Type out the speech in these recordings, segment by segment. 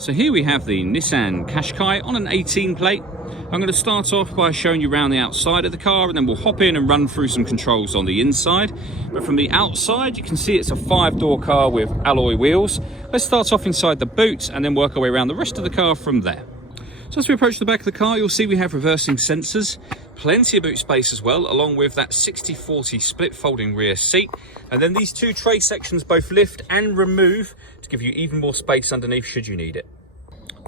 So here we have the Nissan Qashqai on an 18 plate. I'm going to start off by showing you around the outside of the car, and then we'll hop in and run through some controls on the inside. But from the outside, you can see it's a 5-door car with alloy wheels. Let's start off inside the boot and then work our way around the rest of the car from there. So as we approach the back of the car, you'll see we have reversing sensors, plenty of boot space as well, along with that 60/40 split folding rear seat. And then these two tray sections both lift and remove to give you even more space underneath should you need it.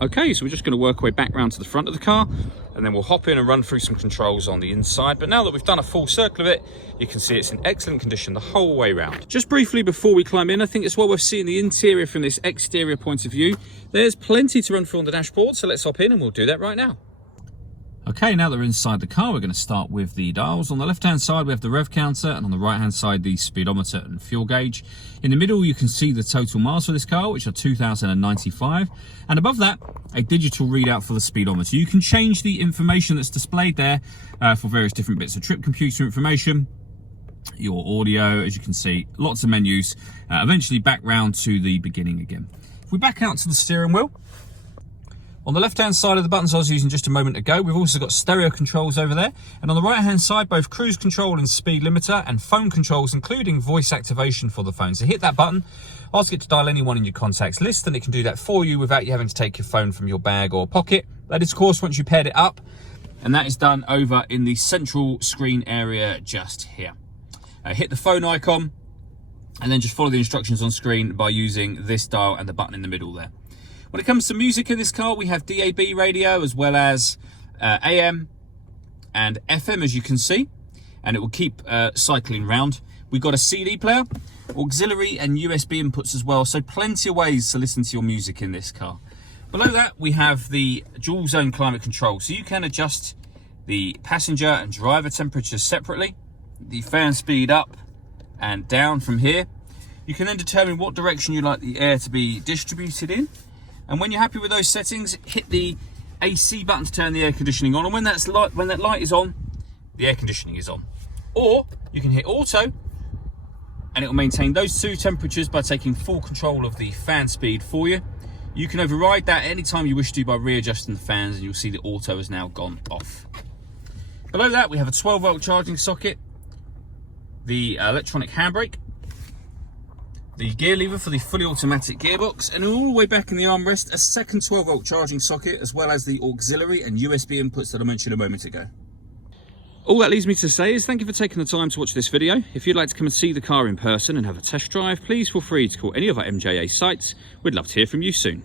Okay, so we're just going to work our way back round to the front of the car, and then we'll hop in and run through some controls on the inside. But now that we've done a full circle of it, you can see it's in excellent condition the whole way round. Just briefly before we climb in, I think it's well worth seeing the interior from this exterior point of view. There's plenty to run through on the dashboard, so let's hop in and we'll do that right now. Okay, now that we're inside the car, we're going to start with the dials. On the left-hand side, we have the rev counter, and on the right-hand side, the speedometer and fuel gauge. In the middle, you can see the total miles for this car, which are 2,095. And above that, a digital readout for the speedometer. You can change the information that's displayed there for various different bits of trip computer information, your audio, as you can see, lots of menus, eventually back round to the beginning again. If we back out to the steering wheel, on the left-hand side of the buttons I was using just a moment ago, we've also got stereo controls over there. And on the right-hand side, both cruise control and speed limiter and phone controls, including voice activation for the phone. So hit that button, ask it to dial anyone in your contacts list, and it can do that for you without you having to take your phone from your bag or pocket. That is, of course, once you paired it up. And that is done over in the central screen area just here. Hit the phone icon, and then just follow the instructions on screen by using this dial and the button in the middle there. When it comes to music in this car, we have DAB radio as well as AM and FM, as you can see, and it will keep cycling round. We've got a CD player, auxiliary and USB inputs as well, so plenty of ways to listen to your music in this car. Below that, we have the dual zone climate control, so you can adjust the passenger and driver temperatures separately, the fan speed up and down from here. You can then determine what direction you'd like the air to be distributed in. And when you're happy with those settings, hit the AC button to turn the air conditioning on. And when that light is on, the air conditioning is on. Or you can hit auto, and it will maintain those two temperatures by taking full control of the fan speed for you. You can override that anytime you wish to by readjusting the fans, and you'll see the auto has now gone off. Below that, we have a 12-volt charging socket, the electronic handbrake, the gear lever for the fully automatic gearbox, and all the way back in the armrest, a second 12-volt charging socket, as well as the auxiliary and USB inputs that I mentioned a moment ago. All that leaves me to say is thank you for taking the time to watch this video. If you'd like to come and see the car in person and have a test drive, please feel free to call any of our MJA sites. We'd love to hear from you soon.